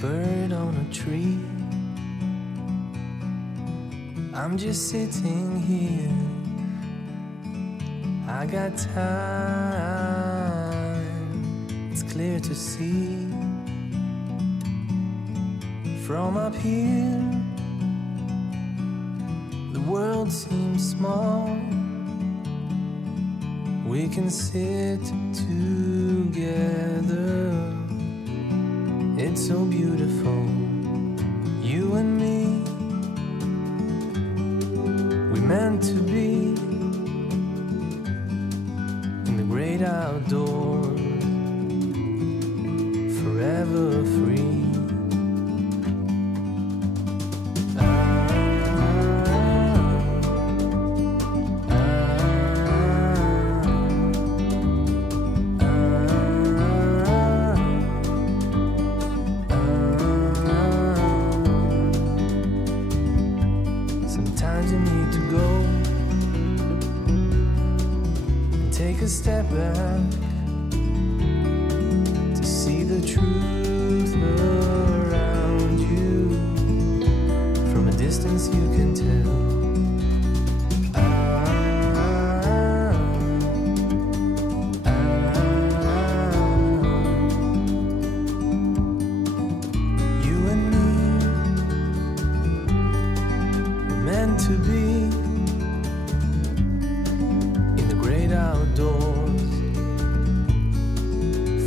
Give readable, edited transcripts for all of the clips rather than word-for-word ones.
bird on a tree. I'm just sitting here. I got time. It's clear to see. From up here, the world seems small. We can sit together. It's so beautiful, you and me. We meant to be in the great outdoors, forever free. Take a step back to see the truth around you. From a distance you can tell. You and me were meant to be outdoors,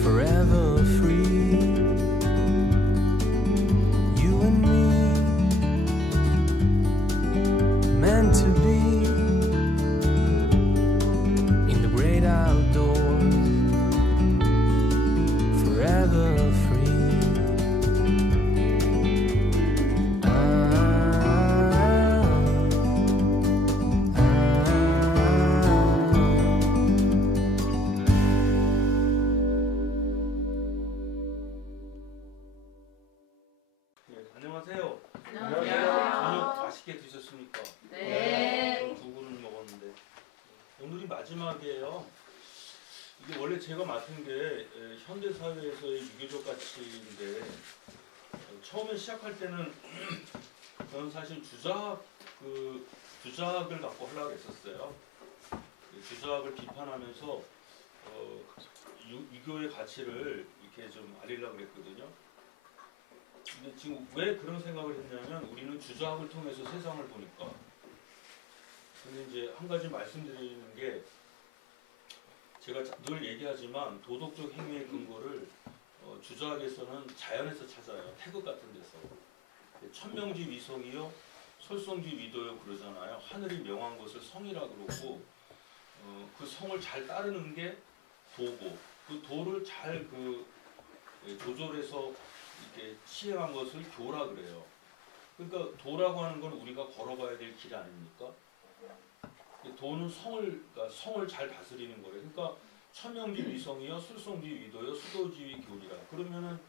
forever free. You and me, meant to be in the great outdoors, forever free. 안녕하세요. 저녁 맛있게 드셨습니까? 네. 두 그릇 먹었는데 오늘이 마지막이에요. 이게 원래 제가 맡은 게 현대 사회에서의 유교적 가치인데 처음에 시작할 때는 저는 사실 주자학을 갖고 하려고 했었어요. 주자학을 비판하면서 유교의 가치를 이렇게 좀 알리려고 했거든요. 근데 지금 왜 그런 생각을 했냐면 우리는 주자학을 통해서 세상을 보니까. 근데 이제 한 가지 말씀드리는 게 제가 늘 얘기하지만 도덕적 행위의 근거를 주자학에서는 자연에서 찾아요. 태극 같은 데서. 천명지 위성이요 솔성지 위도요 그러잖아요. 하늘이 명한 것을 성이라 그러고 그 성을 잘 따르는 게 도고 그 도를 잘 조절해서 이렇게 시행한 것을 교라 그래요. 그러니까 도라고 하는 건 우리가 걸어가야 될 길 아닙니까? 도는 성을 잘 다스리는 거예요. 그러니까 천명지 위성이요, 술성지 위도요, 수도지위 교리라. 그러면은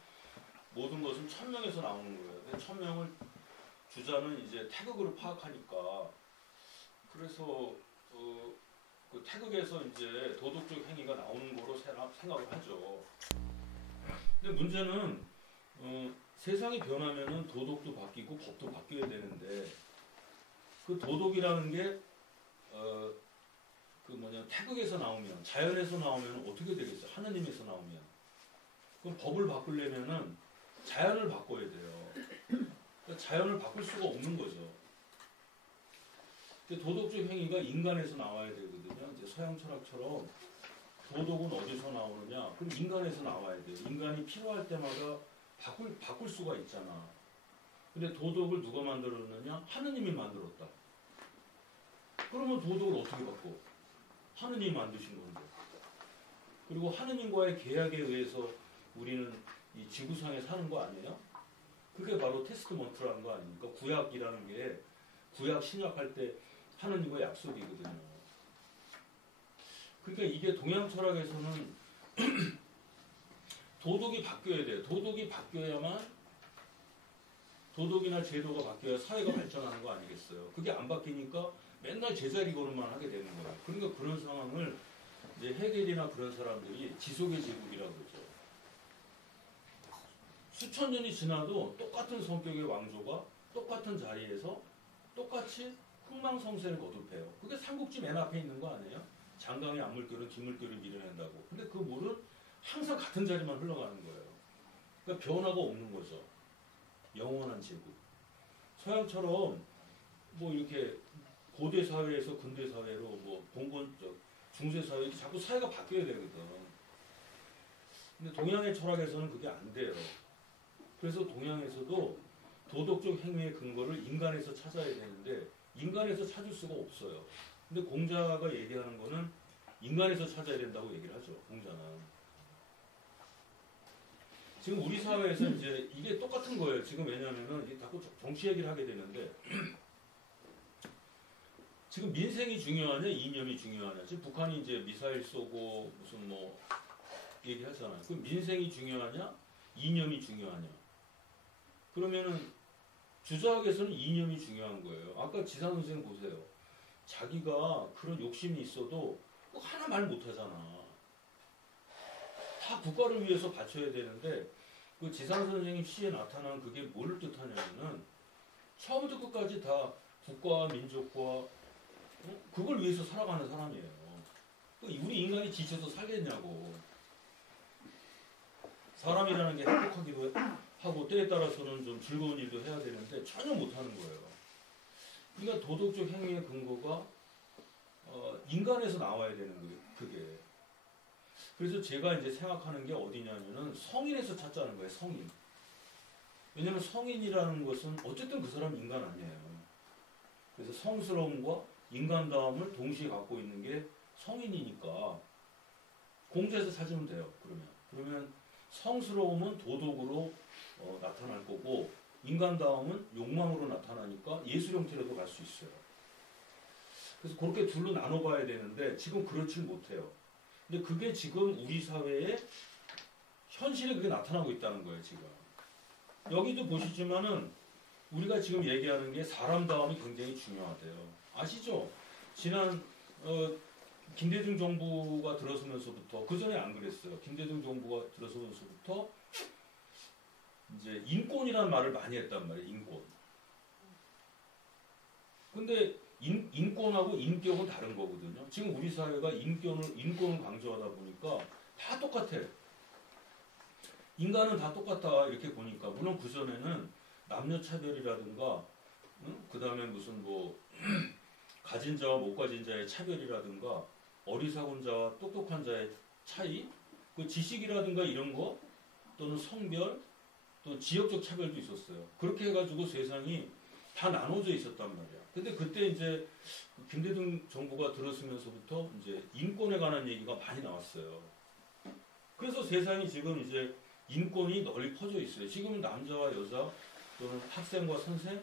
모든 것은 천명에서 나오는 거예요. 근데 천명을 주자는 이제 태극으로 파악하니까 그래서 그 태극에서 이제 도덕적 행위가 나오는 거로 생각을 하죠. 근데 문제는 세상이 변하면은 도덕도 바뀌고 법도 바뀌어야 되는데 그 도덕이라는 게 태극에서 나오면 자연에서 나오면 어떻게 되겠어요? 하느님에서 나오면 그럼 법을 바꾸려면은 자연을 바꿔야 돼요. 그러니까 자연을 바꿀 수가 없는 거죠. 도덕적 행위가 인간에서 나와야 되거든요. 이제 서양 철학처럼 도덕은 어디서 나오느냐? 그럼 인간에서 나와야 돼요. 인간이 필요할 때마다 바꿀 수가 있잖아. 근데 도덕을 누가 만들었느냐? 하느님이 만들었다. 그러면 도덕을 어떻게 바꿔? 하느님이 만드신 건데. 그리고 하느님과의 계약에 의해서 우리는 이 지구상에 사는 거 아니에요? 그게 바로 테스트먼트라는 거 아닙니까? 구약이라는 게 구약 신약할 때 하느님과 약속이거든요. 그러니까 이게 동양 철학에서는 도덕이 바뀌어야 돼요. 도덕이 바뀌어야만 도덕이나 제도가 바뀌어야 사회가 발전하는 거 아니겠어요. 그게 안 바뀌니까 맨날 제자리 걸음만 하게 되는 거예요. 그러니까 그런 상황을 이제 헤겔이나 그런 사람들이 지속의 제국이라고 그러죠. 수천 년이 지나도 똑같은 성격의 왕조가 똑같은 자리에서 똑같이 흥망성쇠를 거듭해요. 그게 삼국지 맨 앞에 있는 거 아니에요? 장강의 앞물결은 뒷물결을 밀어낸다고. 근데 그 물은 항상 같은 자리만 흘러가는 거예요. 그러니까 변화가 없는 거죠. 영원한 제국. 서양처럼 뭐 이렇게 고대 사회에서 근대 사회로 뭐 중세 사회 자꾸 사회가 바뀌어야 되거든. 근데 동양의 철학에서는 그게 안 돼요. 그래서 동양에서도 도덕적 행위의 근거를 인간에서 찾아야 되는데 인간에서 찾을 수가 없어요. 근데 공자가 얘기하는 거는 인간에서 찾아야 된다고 얘기를 하죠. 공자는. 지금 우리 사회에서 이제 이게 똑같은 거예요. 지금 왜냐면은 이게 자꾸 정치 얘기를 하게 되는데 지금 민생이 중요하냐 이념이 중요하냐. 지금 북한이 이제 미사일 쏘고 무슨 뭐 얘기하잖아요. 그럼 민생이 중요하냐 이념이 중요하냐. 그러면은 주자학에서는 이념이 중요한 거예요. 아까 지산 선생 보세요. 자기가 그런 욕심이 있어도 하나 말 못하잖아. 다 국가를 위해서 바쳐야 되는데 그 지산 선생님 시에 나타난 그게 뭘 뜻하냐면은 처음부터 끝까지 다 국가와 민족과 그걸 위해서 살아가는 사람이에요. 우리 인간이 지쳐서 살겠냐고. 사람이라는 게 행복하기도 하고 때에 따라서는 좀 즐거운 일도 해야 되는데 전혀 못하는 거예요. 그러니까 도덕적 행위의 근거가 인간에서 나와야 되는 거예요. 그게. 그래서 제가 이제 생각하는 게 어디냐면은 성인에서 찾자는 거예요. 성인. 왜냐면 성인이라는 것은 어쨌든 그 사람 인간 아니에요. 그래서 성스러움과 인간다움을 동시에 갖고 있는 게 성인이니까 공자에서 찾으면 돼요. 그러면 성스러움은 도덕으로 나타날 거고 인간다움은 욕망으로 나타나니까 예술 형태로도 갈 수 있어요. 그래서 그렇게 둘로 나눠봐야 되는데 지금 그렇지 못해요. 근데 그게 지금 우리 사회에 현실에 그게 나타나고 있다는 거예요. 지금 여기도 보시지만은 우리가 지금 얘기하는 게 사람다움이 굉장히 중요하대요. 아시죠? 지난 김대중 정부가 들어서면서부터 그 전에 안 그랬어요. 김대중 정부가 들어서면서부터 이제 인권이라는 말을 많이 했단 말이에요. 인권. 근데 인권하고 인격은 다른 거거든요. 지금 우리 사회가 인권을 강조하다 보니까 다 똑같아. 인간은 다 똑같다 이렇게 보니까 물론 그 전에는 남녀 차별이라든가, 그 다음에 무슨 뭐 가진 자와 못 가진 자의 차별이라든가, 어리석은 자와 똑똑한 자의 차이, 그 지식이라든가 이런 거, 또는 성별, 또 지역적 차별도 있었어요. 그렇게 해가지고 세상이 다 나눠져 있었단 말이야. 근데 그때 이제 김대중 정부가 들어서면서부터 이제 인권에 관한 얘기가 많이 나왔어요. 그래서 세상이 지금 이제 인권이 널리 퍼져 있어요. 지금 남자와 여자 또는 학생과 선생.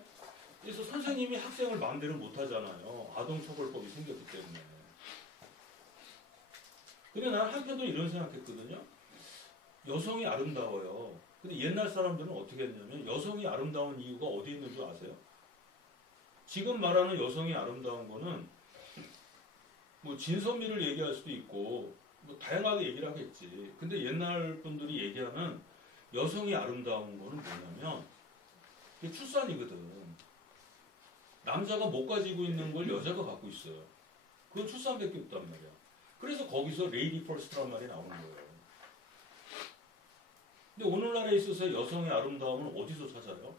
그래서 선생님이 학생을 마음대로 못 하잖아요. 아동처벌법이 생겼기 때문에. 근데 난 한편으로 이런 생각했거든요. 여성이 아름다워요. 근데 옛날 사람들은 어떻게 했냐면 여성이 아름다운 이유가 어디에 있는 줄 아세요? 지금 말하는 여성이 아름다운 거는 뭐 진선미를 얘기할 수도 있고 뭐 다양하게 얘기를 하겠지. 근데 옛날 분들이 얘기하는 여성이 아름다운 거는 뭐냐면 그게 출산이거든. 남자가 못 가지고 있는 걸 여자가 갖고 있어요. 그건 출산밖에 없단 말이야. 그래서 거기서 레이디 퍼스트란 말이 나오는 거예요. 근데 오늘날에 있어서 여성의 아름다움은 어디서 찾아요?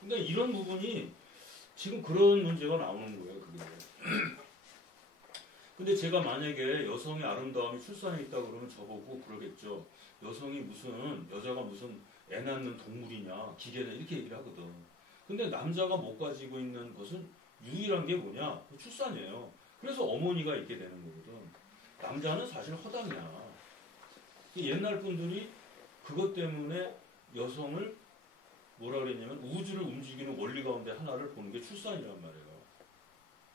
그러니까 이런 부분이 지금 그런 문제가 나오는 거예요. 그게. 근데 제가 만약에 여성의 아름다움이 출산에 있다고 그러면 저보고 그러겠죠. 여성이 무슨 여자가 무슨 애 낳는 동물이냐 기계냐 이렇게 얘기를 하거든. 근데 남자가 못 가지고 있는 것은 유일한 게 뭐냐? 출산이에요. 그래서 어머니가 있게 되는 거거든. 남자는 사실 허당이야. 옛날 분들이 그것 때문에 여성을 뭐라 그랬냐면 우주를 움직이는 원리 가운데 하나를 보는 게 출산이란 말이에요.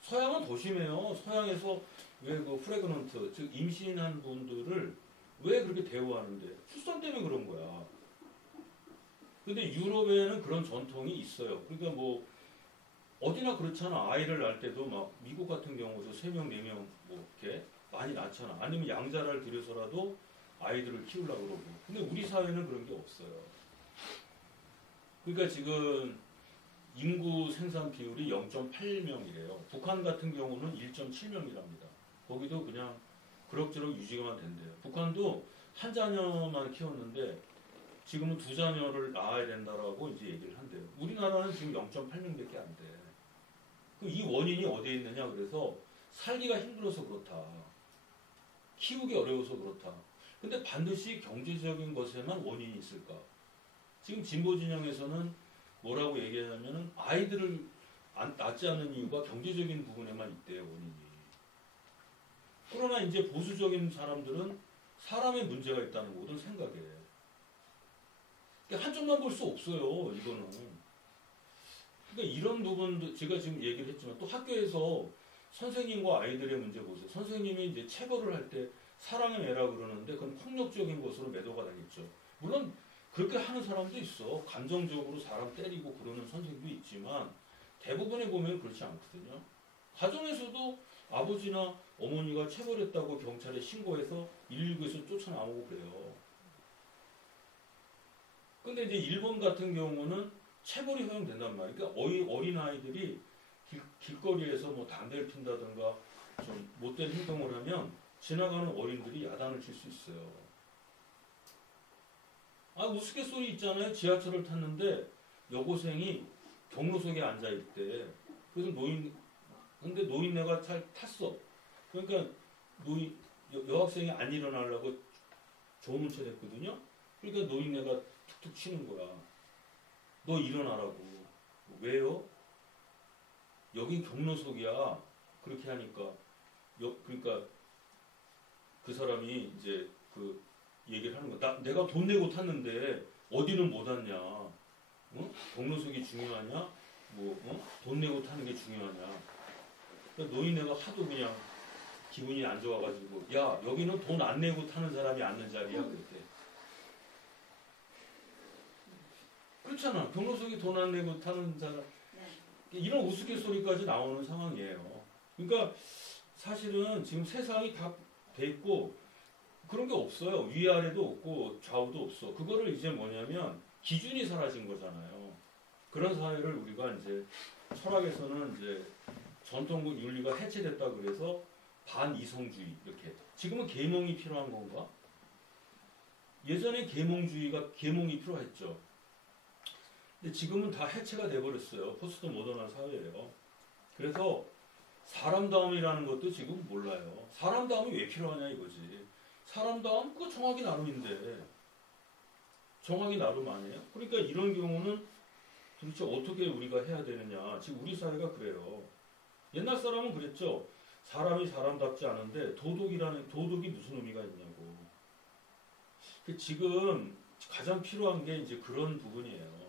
서양은 더 심해요. 서양에서 왜 그 프레그넌트, 즉 임신한 분들을 왜 그렇게 대우하는데 출산 때문에 그런 거야. 근데 유럽에는 그런 전통이 있어요. 그러니까 뭐 어디나 그렇잖아. 아이를 낳을 때도 막 미국 같은 경우도 3명, 4명 뭐 이렇게 많이 낳잖아. 아니면 양자를 들여서라도 아이들을 키우려고 그러고. 근데 우리 사회는 그런 게 없어요. 그러니까 지금 인구 생산 비율이 0.8명이래요. 북한 같은 경우는 1.7명이랍니다. 거기도 그냥 그럭저럭 유지가 된대요. 북한도 한 자녀만 키웠는데 지금은 두 자녀를 낳아야 된다라고 이제 얘기를 한대요. 우리나라는 지금 0.8명밖에 안 돼. 이 원인이 어디에 있느냐? 그래서 살기가 힘들어서 그렇다. 키우기 어려워서 그렇다. 근데 반드시 경제적인 것에만 원인이 있을까? 지금 진보 진영에서는 뭐라고 얘기하냐면은 아이들을 낳지 않는 이유가 경제적인 부분에만 있대요, 원인이. 그러나 이제 보수적인 사람들은 사람의 문제가 있다는 거거든, 생각에. 그러니까 한쪽만 볼 수 없어요, 이거는. 그러니까 이런 부분도 제가 지금 얘기를 했지만 또 학교에서 선생님과 아이들의 문제 보세요. 선생님이 이제 체벌을 할 때 사랑의 매라 그러는데 그건 폭력적인 것으로 매도가 되겠죠. 물론 그렇게 하는 사람도 있어. 감정적으로 사람 때리고 그러는 선생님도 있지만 대부분에 보면 그렇지 않거든요. 가정에서도 아버지나 어머니가 체벌했다고 경찰에 신고해서 119에서 쫓아나오고 그래요. 근데 이제 일본 같은 경우는 체벌이 허용된단 말이에요. 그러니까 어린아이들이 길거리에서 뭐 담배를 핀다든가 좀 못된 행동을 하면 지나가는 어린들이 야단을 칠 수 있어요. 우스갯소리 있잖아요. 지하철을 탔는데 여고생이 경로석에 앉아있대. 그래서 근데 노인네가 잘 탔어. 그러니까 여학생이 안 일어나려고 조문체 됐거든요. 그러니까 노인네가 툭툭 치는 거야. 너 일어나라고. 왜요? 여긴 경로석이야. 그렇게 하니까 그러니까 그 사람이 이제 그 얘기를 하는 거야. 내가 돈 내고 탔는데 어디는 못 왔냐? 어? 경로석이 중요하냐? 돈 내고 타는 게 중요하냐? 그러니까 노인네가 하도 그냥 기분이 안 좋아가지고 야 여기는 돈 안 내고 타는 사람이 앉는 자리야 그랬대. 그렇잖아. 경로석이 돈 안 내고 타는 사람. 이런 우스갯소리까지 나오는 상황이에요. 그러니까 사실은 지금 세상이 다 돼 있고 그런 게 없어요. 위아래도 없고 좌우도 없어. 그거를 이제 뭐냐면 기준이 사라진 거잖아요. 그런 사회를 우리가 이제 철학에서는 이제 전통국 윤리가 해체됐다 그래서 반이성주의 이렇게. 지금은 계몽이 필요한 건가? 예전에 계몽이 필요했죠. 근데 지금은 다 해체가 돼버렸어요. 포스트 모던한 사회예요. 그래서 사람다움이라는 것도 지금 몰라요. 사람다움이 왜 필요하냐 이거지. 사람다움 그거 정하기 나름인데 정하기 나름 아니에요? 그러니까 이런 경우는 도대체 어떻게 우리가 해야 되느냐. 지금 우리 사회가 그래요. 옛날 사람은 그랬죠. 사람이 사람답지 않은데 도덕이 무슨 의미가 있냐고. 지금 가장 필요한 게 이제 그런 부분이에요.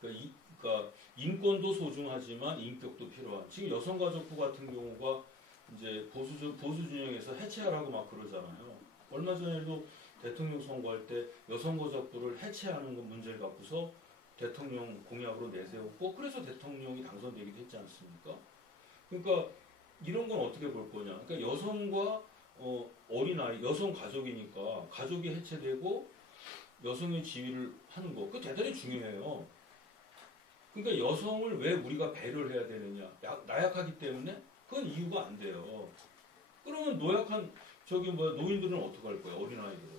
그러니까 인권도 소중하지만 인격도 필요한. 지금 여성가족부 같은 경우가 이제 보수 진영에서 해체하라고 막 그러잖아요. 얼마 전에도 대통령 선거할 때 여성가족부를 해체하는 문제를 갖고서 대통령 공약으로 내세웠고 그래서 대통령이 당선되기도 했지 않습니까? 그러니까 이런 건 어떻게 볼 거냐. 그러니까 여성과 어린아이, 여성 가족이니까 가족이 해체되고 여성의 지위를 하는 거. 그거 대단히 중요해요. 그러니까 여성을 왜 우리가 배려를 해야 되느냐? 나약하기 때문에? 그건 이유가 안 돼요. 그러면 노인들은 어떡할 거야? 어린아이들은.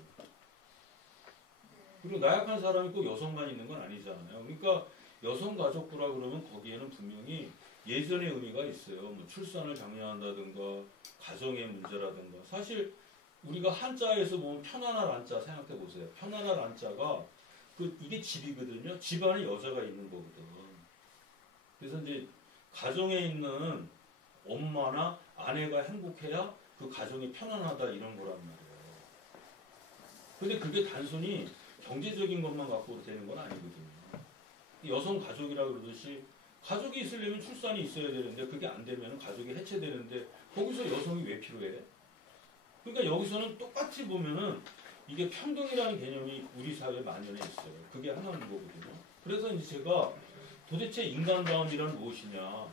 그리고 나약한 사람이 꼭 여성만 있는 건 아니잖아요. 그러니까 여성가족부라 그러면 거기에는 분명히 예전의 의미가 있어요. 뭐 출산을 장려한다든가 가정의 문제라든가. 사실 우리가 한자에서 보면 편안할 한자 생각해 보세요. 편안할 한자가 이게 집이거든요. 집안에 여자가 있는 거거든. 그래서 이제 가정에 있는 엄마나 아내가 행복해야 그 가정이 편안하다 이런 거란 말이에요. 근데 그게 단순히 경제적인 것만 갖고 되는 건 아니거든요. 여성 가족이라 그러듯이 가족이 있으려면 출산이 있어야 되는데 그게 안 되면 가족이 해체되는데 거기서 여성이 왜 필요해? 그러니까 여기서는 똑같이 보면은 이게 평등이라는 개념이 우리 사회에 만연해 있어요. 그게 하나인 거거든요. 그래서 이제 제가 도대체 인간다움이란 무엇이냐.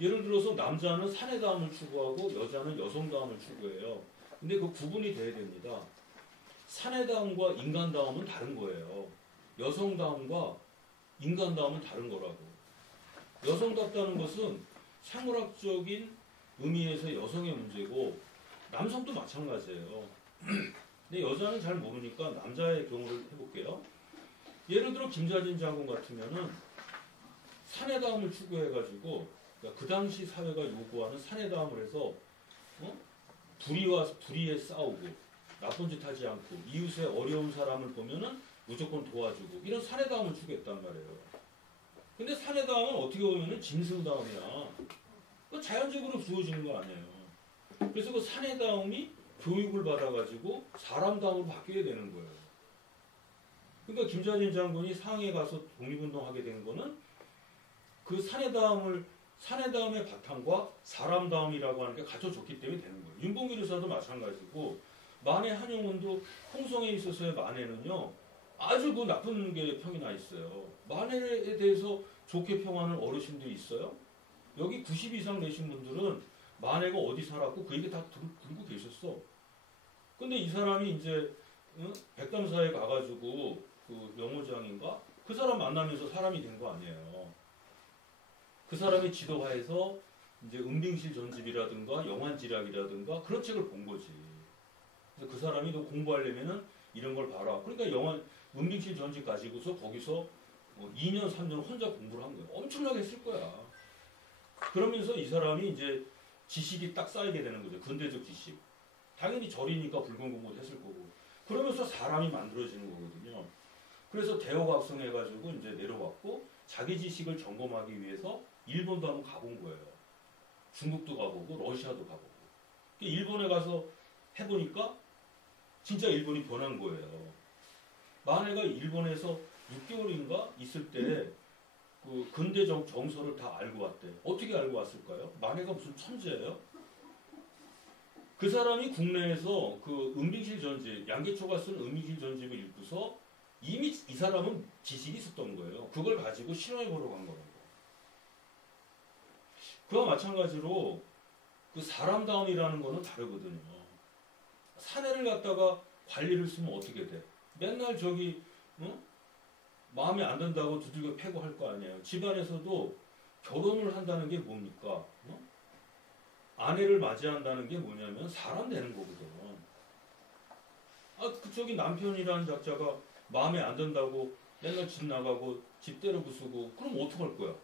예를 들어서 남자는 사내다움을 추구하고 여자는 여성다움을 추구해요. 근데 그 구분이 돼야 됩니다. 사내다움과 인간다움은 다른 거예요. 여성다움과 인간다움은 다른 거라고. 여성답다는 것은 생물학적인 의미에서 여성의 문제고 남성도 마찬가지예요. 근데 여자는 잘 모르니까 남자의 경우를 해볼게요. 예를 들어 김자진 장군 같으면은 사내다움을 추구해가지고 그러니까 그 당시 사회가 요구하는 사내다움을 해서 불의에 싸우고 나쁜 짓 하지 않고 이웃의 어려운 사람을 보면은 무조건 도와주고 이런 사내다움을 추구했단 말이에요. 근데 사내다움은 어떻게 보면은 짐승다움이야. 그 자연적으로 주어지는 거 아니에요. 그래서 그 사내다움이 교육을 받아가지고 사람다움으로 바뀌어야 되는 거예요. 그러니까 김자진 장군이 상해에 가서 독립운동하게 된 거는 그 사내다움의 바탕과 사람다움이라고 하는 게 갖춰졌기 때문에 되는 거예요. 윤봉길 의사도 마찬가지고 만해 한용운도 홍성에 있어서의 만해는요 아주 그 나쁜 게 평이 나 있어요. 만해에 대해서 좋게 평하는 어르신들이 있어요. 여기 90 이상 되신 분들은 만해가 어디 살았고 그 얘기 다 듣고 계셨어. 근데 이 사람이 이제 백담사에 가가지고 그 영호장인가 그 사람 만나면서 사람이 된 거 아니에요. 그 사람의 지도하에서 이제 은빙실 전집이라든가 영환지략이라든가 그런 책을 본 거지. 그래서 그 사람이 너 공부하려면은 이런 걸 봐라. 그러니까 은빙실 전집 가지고서 거기서 2년 3년 혼자 공부를 한 거예요. 엄청나게 했을 거야. 그러면서 이 사람이 이제 지식이 딱 쌓이게 되는 거죠. 근대적 지식. 당연히 절이니까 붉은 공부도 했을 거고. 그러면서 사람이 만들어지는 거거든요. 그래서 대호각성 해가지고 이제 내려왔고 자기 지식을 점검하기 위해서 일본도 한번 가본 거예요. 중국도 가보고 러시아도 가보고. 일본에 가서 해보니까 진짜 일본이 변한 거예요. 만해가 일본에서 6개월인가 있을 때 그 근대 정서를 다 알고 왔대. 어떻게 알고 왔을까요? 만해가 무슨 천재예요? 그 사람이 국내에서 그 은빙실 전집, 양계초가 쓴 은빙실 전집을 읽고서 이미 이 사람은 지식이 있었던 거예요. 그걸 가지고 실험해보러 간 거라고. 그와 마찬가지로 그 사람다움이라는 거는 다르거든요. 사내를 갖다가 관리를 쓰면 어떻게 돼? 맨날 마음에 안 든다고 두들겨 패고 할 거 아니에요. 집안에서도 결혼을 한다는 게 뭡니까? 아내를 맞이한다는 게 뭐냐면 사람 되는 거거든. 그쪽이 남편이라는 작자가 마음에 안 든다고 맨날 집 나가고 집 때려 부수고 그럼 어떡할 거야?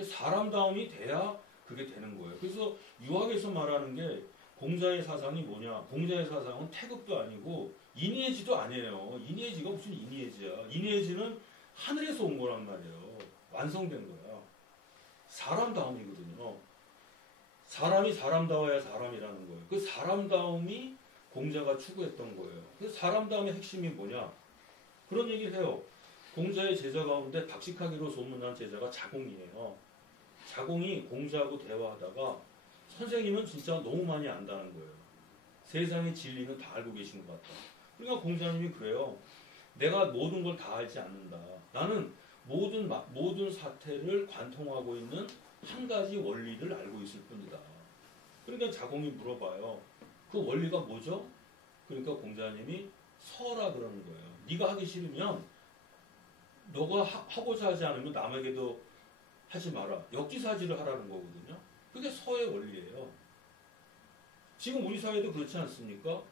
사람다움이 돼야 그게 되는 거예요. 그래서 유학에서 말하는 게 공자의 사상이 뭐냐? 공자의 사상은 태급도 아니고 이니에지도 아니에요. 이니에지가 무슨 이니에지야? 이니에지는 하늘에서 온 거란 말이에요. 완성된 거야. 사람다움이거든요. 사람이 사람다워야 사람이라는 거예요. 그 사람다움이 공자가 추구했던 거예요. 그래서 사람다움의 핵심이 뭐냐? 그런 얘기를 해요. 공자의 제자 가운데 박식하기로 소문난 제자가 자공이에요. 자공이 공자하고 대화하다가 선생님은 진짜 너무 많이 안다는 거예요. 세상의 진리는 다 알고 계신 것 같다. 그러니까 공자님이 그래요. 내가 모든 걸 다 알지 않는다. 나는 모든 사태를 관통하고 있는 한 가지 원리를 알고 있을 뿐이다. 그러니까 자공이 물어봐요. 그 원리가 뭐죠? 그러니까 공자님이 서라 그러는 거예요. 네가 하기 싫으면 너가 하고자 하지 않으면 남에게도 하지 마라. 역지사지를 하라는 거거든요. 그게 서의 원리예요. 지금 우리 사회도 그렇지 않습니까?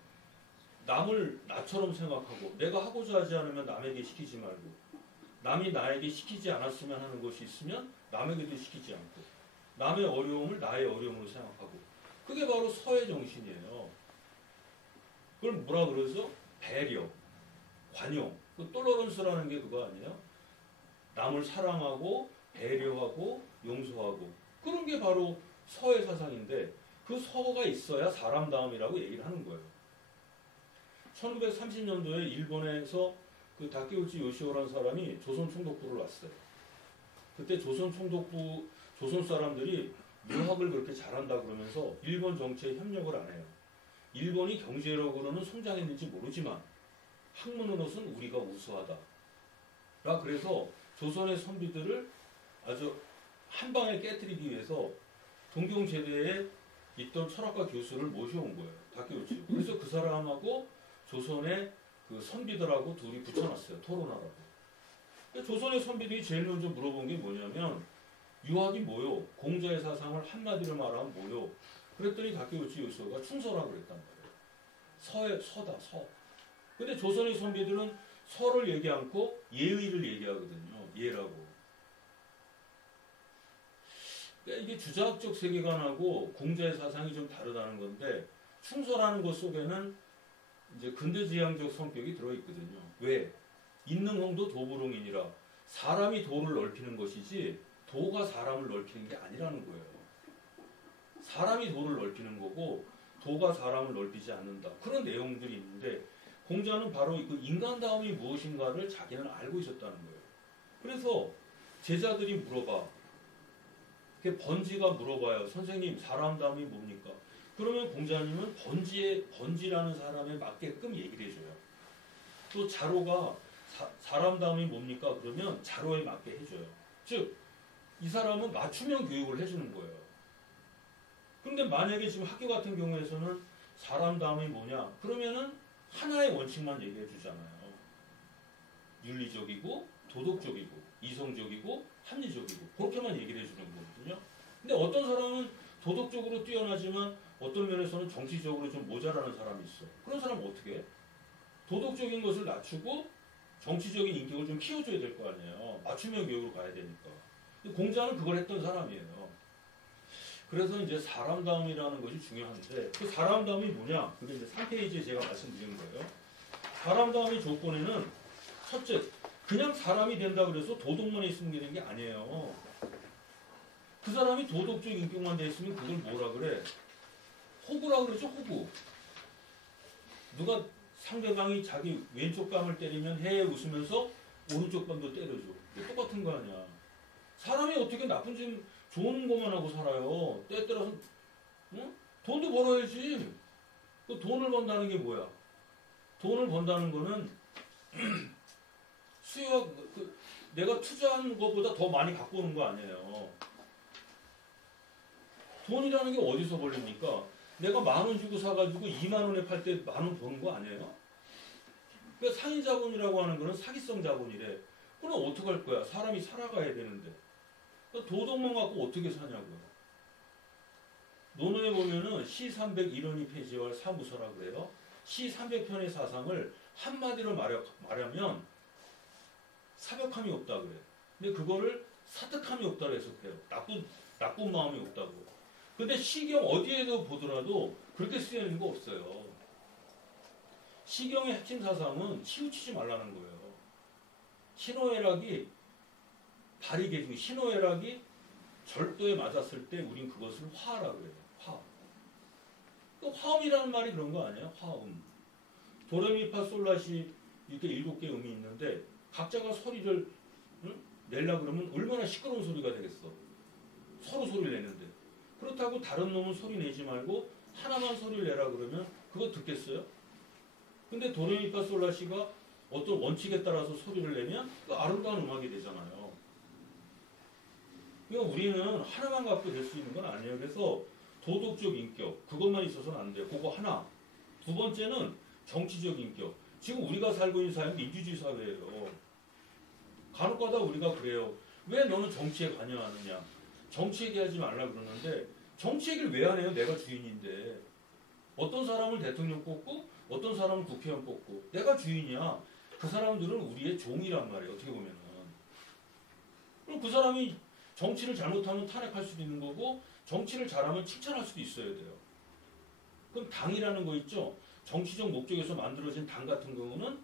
남을 나처럼 생각하고 내가 하고자 하지 않으면 남에게 시키지 말고 남이 나에게 시키지 않았으면 하는 것이 있으면 남에게도 시키지 않고 남의 어려움을 나의 어려움으로 생각하고 그게 바로 서의 정신이에요. 그걸 뭐라 그러죠? 배려, 관용. 그 톨러런스라는 게 그거 아니에요? 남을 사랑하고 배려하고 용서하고 그런 게 바로 서의 사상인데 그 서가 있어야 사람다움이라고 얘기를 하는 거예요. 1930년도에 일본에서 그 다케우치 요시오라는 사람이 조선 총독부를 왔어요. 그때 조선 총독부 조선 사람들이 유학을 그렇게 잘한다 그러면서 일본 정치에 협력을 안 해요. 일본이 경제력으로는 성장했는지 모르지만 학문으로서는 우리가 우수하다. 그래서 조선의 선비들을 아주 한 방에 깨뜨리기 위해서 동경제대에 있던 철학과 교수를 모셔온 거예요. 다케우치. 그래서 그 사람하고 조선의 그 선비들하고 둘이 붙여놨어요. 토론하라고. 조선의 선비들이 제일 먼저 물어본 게 뭐냐면 유학이 뭐요? 공자의 사상을 한마디로 말하면 뭐요? 그랬더니 다케우치 요소가 충서라고 그랬단 말이에요. 서다, 서. 근데 조선의 선비들은 서를 얘기 않고 예의를 얘기하거든요. 예라고. 그러니까 이게 주자학적 세계관하고 공자의 사상이 좀 다르다는 건데 충서라는 것 속에는 이제 근대지향적 성격이 들어있거든요. 왜? 인능홍도 도부롱이니라. 사람이 도를 넓히는 것이지 도가 사람을 넓히는 게 아니라는 거예요. 사람이 도를 넓히는 거고 도가 사람을 넓히지 않는다. 그런 내용들이 있는데 공자는 바로 그 인간다움이 무엇인가를 자기는 알고 있었다는 거예요. 그래서 제자들이 물어봐. 번지가 물어봐요. 선생님, 사람다움이 뭡니까? 그러면 공자님은 번지라는 사람에 맞게끔 얘기를 해줘요. 또 자로가 사람다움이 뭡니까? 그러면 자로에 맞게 해줘요. 즉, 이 사람은 맞춤형 교육을 해주는 거예요. 그런데 만약에 지금 학교 같은 경우에서는 사람다움이 뭐냐? 그러면은 하나의 원칙만 얘기해 주잖아요. 윤리적이고, 도덕적이고, 이성적이고, 합리적이고, 그렇게만 얘기를 해주는 거거든요. 근데 어떤 사람은 도덕적으로 뛰어나지만 어떤 면에서는 정치적으로 좀 모자라는 사람이 있어. 그런 사람은 어떻게 해? 도덕적인 것을 낮추고 정치적인 인격을 좀 키워줘야 될 거 아니에요. 맞춤형 교육으로 가야 되니까. 공자는 그걸 했던 사람이에요. 그래서 이제 사람다움이라는 것이 중요한데 그 사람다움이 뭐냐? 그게 이제 3페이지에 제가 말씀드린 거예요. 사람다움의 조건에는 첫째, 그냥 사람이 된다 그래서 도덕만 있으면 되는 게 아니에요. 그 사람이 도덕적 인격만 돼 있으면 그걸 뭐라 그래? 호구라 그러죠, 호구. 누가 상대방이 자기 왼쪽 뺨을 때리면 해에 웃으면서 오른쪽 뺨도 때려줘. 똑같은 거 아니야. 사람이 어떻게 나쁜 짓 좋은 것만 하고 살아요. 때에 따라서 응? 돈도 벌어야지. 그 돈을 번다는 게 뭐야? 돈을 번다는 거는 수요 내가 투자한 것보다 더 많이 갖고 오는 거 아니에요. 돈이라는 게 어디서 벌립니까? 내가 10,000원 주고 사가지고 20,000원에 팔 때 10,000원 버는 거 아니에요? 그러니까 상인 자본이라고 하는 거는 사기성 자본이래. 그럼 어떡할 거야? 사람이 살아가야 되는데. 그러니까 도덕만 갖고 어떻게 사냐고요. 논어에 보면은 시 301원이 폐지할 사무서라 그래요. 시 300편의 사상을 한마디로 말하면 사벽함이 없다 그래. 근데 그거를 사특함이 없다고 해석해요. 나쁜 마음이 없다고. 근데 시경 어디에도 보더라도 그렇게 쓰여있는 거 없어요. 시경의 핵심 사상은 치우치지 말라는 거예요. 신호애락이 발휘계 중에 신호애락이 절도에 맞았을 때 우린 그것을 화라고 해요. 화. 또 화음이라는 말이 그런 거 아니에요? 화음. 도레미파솔라시 이렇게 7개 음이 있는데 각자가 소리를 내려고 그러면 얼마나 시끄러운 소리가 되겠어. 서로 소리를 내는데. 그렇다고 다른 놈은 소리 내지 말고 하나만 소리를 내라 그러면 그거 듣겠어요? 근데 도레미파솔라시가 어떤 원칙에 따라서 소리를 내면 그 아름다운 음악이 되잖아요. 그러니까 우리는 하나만 갖고 될 수 있는 건 아니에요. 그래서 도덕적 인격 그것만 있어서는 안 돼요. 그거 하나. 두 번째는 정치적 인격. 지금 우리가 살고 있는 사회는 민주주의 사회예요. 간혹가다 우리가 그래요. 왜 너는 정치에 관여하느냐. 정치 얘기하지 말라 그러는데 정치 얘기를 왜 안 해요? 내가 주인인데. 어떤 사람을 대통령 뽑고 어떤 사람을 국회의원 뽑고 내가 주인이야. 그 사람들은 우리의 종이란 말이에요. 어떻게 보면은. 그럼 그 사람이 정치를 잘못하면 탄핵할 수도 있는 거고 정치를 잘하면 칭찬할 수도 있어야 돼요. 그럼 당이라는 거 있죠. 정치적 목적에서 만들어진 당 같은 경우는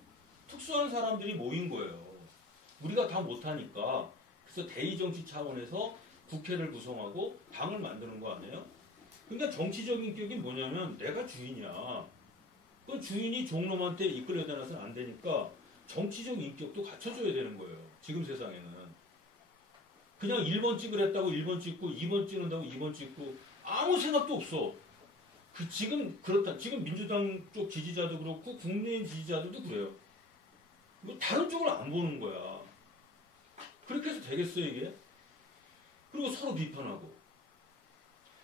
특수한 사람들이 모인 거예요. 우리가 다 못하니까. 그래서 대의정치 차원에서 국회를 구성하고 당을 만드는 거 아니에요? 그러니까 정치적 인격이 뭐냐면 내가 주인이야. 그 주인이 종놈한테 이끌려 다녀서는 안 되니까 정치적 인격도 갖춰줘야 되는 거예요. 지금 세상에는. 그냥 1번 찍으랬다고 1번 찍고 2번 찍는다고 2번 찍고 아무 생각도 없어. 지금 그렇다. 지금 민주당 쪽 지지자도 그렇고 국민의힘 지지자들도 그래요. 뭐 다른 쪽을 안 보는 거야. 그렇게 해서 되겠어요 이게? 그리고 서로 비판하고.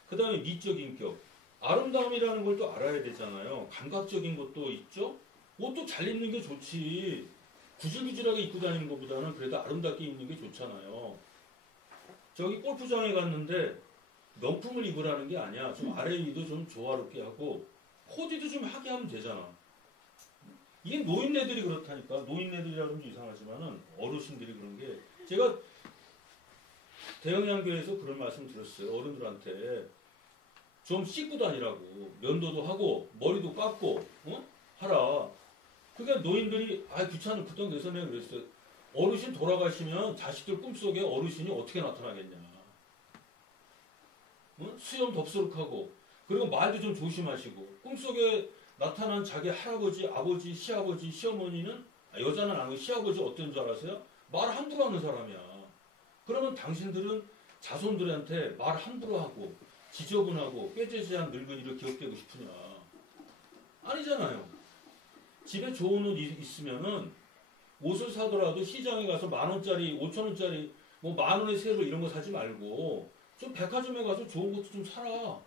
그 다음에 미적 인격. 아름다움이라는 걸 또 알아야 되잖아요. 감각적인 것도 있죠. 옷도 잘 입는 게 좋지. 구질구질하게 입고 다니는 것보다는 그래도 아름답게 입는 게 좋잖아요. 저기 골프장에 갔는데 명품을 입으라는 게 아니야. 좀 아래 위도 좀 조화롭게 하고 코디도 좀 하게 하면 되잖아. 이게 노인네들이 그렇다니까. 노인네들이라고 하면 이상하지만은 어르신들이 그런 게, 제가 대형양교에서 그런 말씀 드렸어요. 어른들한테 좀 씻고 다니라고. 면도도 하고 머리도 깎고 하라. 그러니까 노인들이 귀찮은 데서 내가 그랬어요. 어르신 돌아가시면 자식들 꿈속에 어르신이 어떻게 나타나겠냐. 수염 덥수룩하고, 그리고 말도 좀 조심하시고, 꿈속에 나타난 자기 할아버지, 아버지, 시아버지, 시어머니는, 여자는 아니고 시아버지 어떤 줄 알아세요? 말 함부로 하는 사람이야. 그러면 당신들은 자손들한테 말 함부로 하고 지저분하고 꾀죄죄한 늙은이를 기억되고 싶으냐? 아니잖아요. 집에 좋은 옷 있으면은 옷을 사더라도 시장에 가서 10,000원짜리, 5,000원짜리, 뭐 10,000원의 새로 이런 거 사지 말고 좀 백화점에 가서 좋은 것도 좀 사라.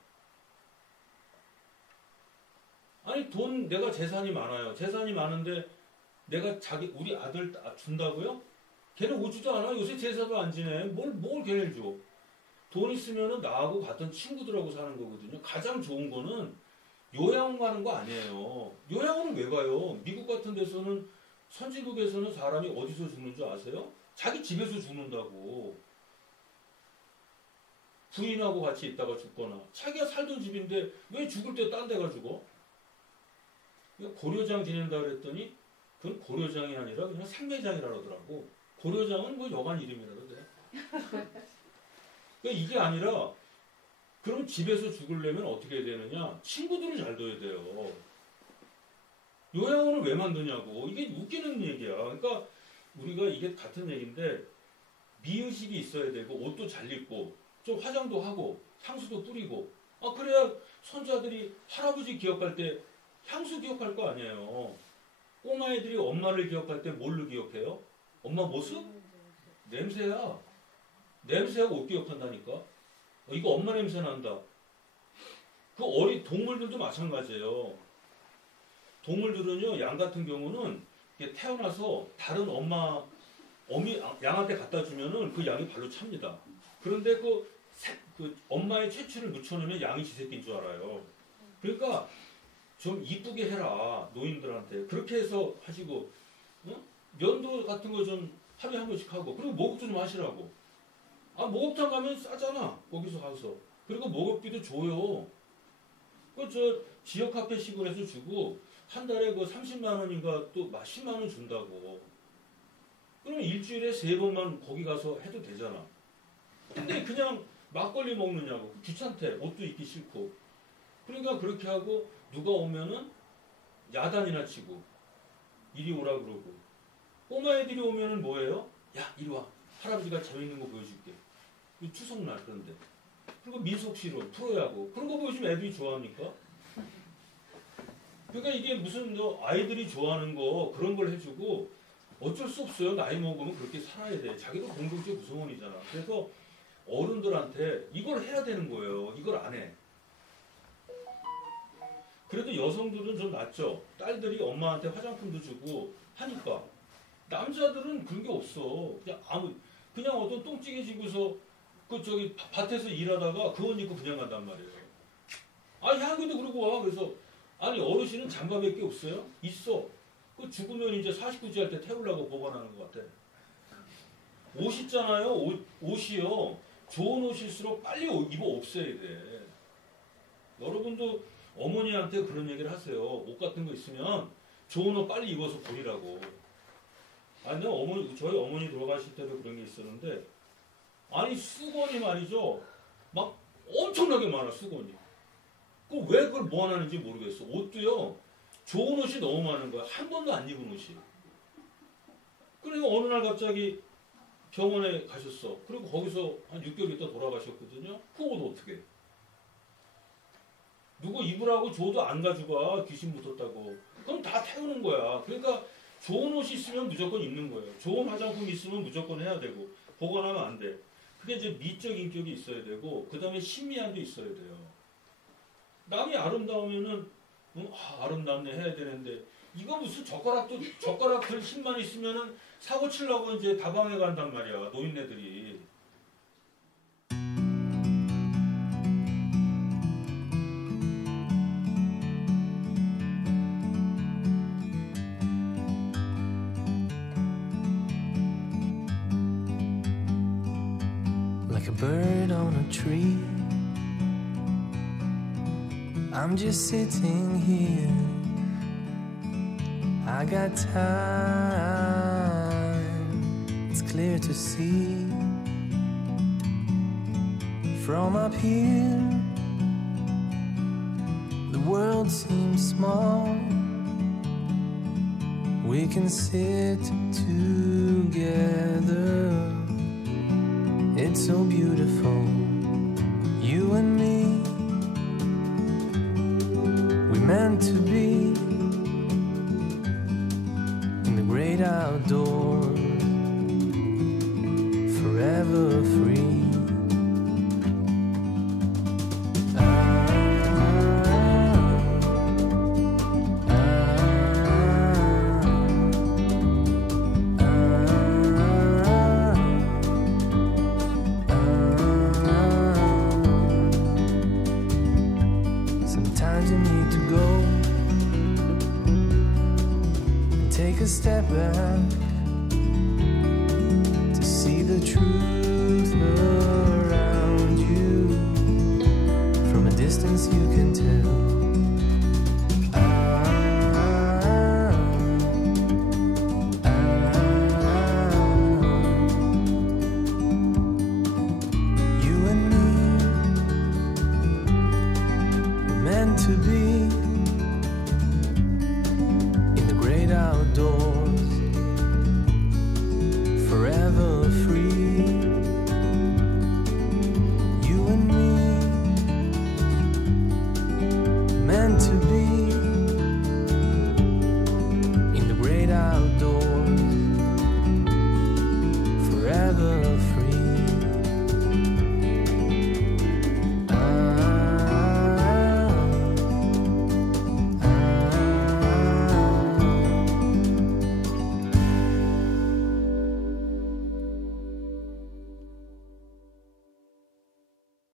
아니, 내가 재산이 많아요. 재산이 많은데 내가 우리 아들 준다고요? 걔는 오지도 않아. 요새 제사도 안 지내. 뭘 걔를 줘. 돈 있으면은 나하고 같은 친구들하고 사는 거거든요. 가장 좋은 거는 요양원 가는 거 아니에요. 요양원은 왜 가요? 미국 같은 데서는, 선진국에서는 사람이 어디서 죽는 줄 아세요? 자기 집에서 죽는다고. 부인하고 같이 있다가 죽거나. 자기가 살던 집인데 왜 죽을 때 딴 데가 죽어? 고려장 지낸다 그랬더니 그건 고려장이 아니라 그냥 상매장이라 그러더라고. 고려장은 뭐 여관 이름이라도 돼. 그러니까 이게 아니라, 그럼 집에서 죽으려면 어떻게 해야 되느냐? 친구들을 잘 둬야 돼요. 요양원을 왜 만드냐고. 이게 웃기는 얘기야. 그러니까 우리가 이게 같은 얘기인데, 미의식이 있어야 되고, 옷도 잘 입고, 좀 화장도 하고, 향수도 뿌리고, 그래야 손자들이 할아버지 기억할 때 향수 기억할 거 아니에요. 꼬마애들이 엄마를 기억할 때 뭘로 기억해요? 엄마 모습? 냄새야. 냄새하고 옷 기억한다니까. 이거 엄마 냄새 난다. 그 어린 동물들도 마찬가지예요. 동물들은요, 양 같은 경우는 태어나서 다른 양한테 갖다 주면은 그 양이 발로 찹니다. 그런데 그 엄마의 채취를 묻혀놓으면 양이 지 새끼인 줄 알아요. 그러니까 좀 이쁘게 해라, 노인들한테. 그렇게 해서 하시고, 면도 같은 거 좀 하루에 한 번씩 하고, 그리고 목욕도 좀 하시라고. 목욕탕 가면 싸잖아, 거기서 가서. 그리고 목욕비도 줘요. 지역 카페 시골에서 주고, 한 달에 30만 원인가 또 10만 원 준다고. 그러면 일주일에 3번만 거기 가서 해도 되잖아. 근데 그냥 막걸리 먹느냐고. 귀찮대. 옷도 입기 싫고. 그러니까 그렇게 하고, 누가 오면은 야단이나 치고, 이리 오라 그러고. 꼬마애들이 오면은 뭐예요? 야, 이리 와. 할아버지가 재밌는 거 보여줄게. 추석날 그런데. 그리고 민속시로, 프로야구. 그런 거 보여주면 애들이 좋아합니까? 그러니까 이게 무슨 아이들이 좋아하는 거, 그런 걸 해주고, 어쩔 수 없어요. 나이 먹으면 그렇게 살아야 돼. 자기도 공동체 구성원이잖아. 그래서 어른들한테 이걸 해야 되는 거예요. 이걸 안 해. 그래도 여성들은 좀 낫죠. 딸들이 엄마한테 화장품도 주고 하니까. 남자들은 그런 게 없어. 그냥 어떤 똥찌개 지고서 밭에서 일하다가 그 옷 입고 그냥 간단 말이에요. 향기도 그러고 와. 그래서 어르신은 장갑에 게 없어요? 있어. 죽으면 이제 49지 할 때 태우려고 보관하는 것 같아. 옷 있잖아요. 옷이요. 좋은 옷일수록 빨리 입어 없애야 돼. 여러분도 어머니한테 그런 얘기를 하세요. 옷 같은 거 있으면 좋은 옷 빨리 입어서 버리라고. 저희 어머니 돌아가실 때도 그런 게 있었는데, 수건이 말이죠. 막 엄청나게 많아, 수건이. 왜 그걸 모아놨는지 모르겠어. 옷도요, 좋은 옷이 너무 많은 거야. 한 번도 안 입은 옷이. 그리고 어느 날 갑자기 병원에 가셨어. 그리고 거기서 한 6개월 있다 돌아가셨거든요. 그 옷 어떻게 해? 누구 입으라고 줘도 안 가지고 와. 귀신 붙었다고. 그럼 다 태우는 거야. 그러니까 좋은 옷이 있으면 무조건 입는 거예요. 좋은 화장품이 있으면 무조건 해야 되고, 보관하면 안 돼. 그게 이제 미적 인격이 있어야 되고, 그 다음에 신미함도 있어야 돼요. 남이 아름다우면은 아름답네 해야 되는데 이거 무슨 젓가락들 힘만 있으면은 사고 치려고 이제 다방에 간단 말이야 노인네들이. Like a bird on a tree, I'm just sitting here. I got time, it's clear to see. From up here, the world seems small. We can sit together. It's so beautiful, you and me. We meant to be in the great outdoors, forever free. Sometimes you need to go and take a step back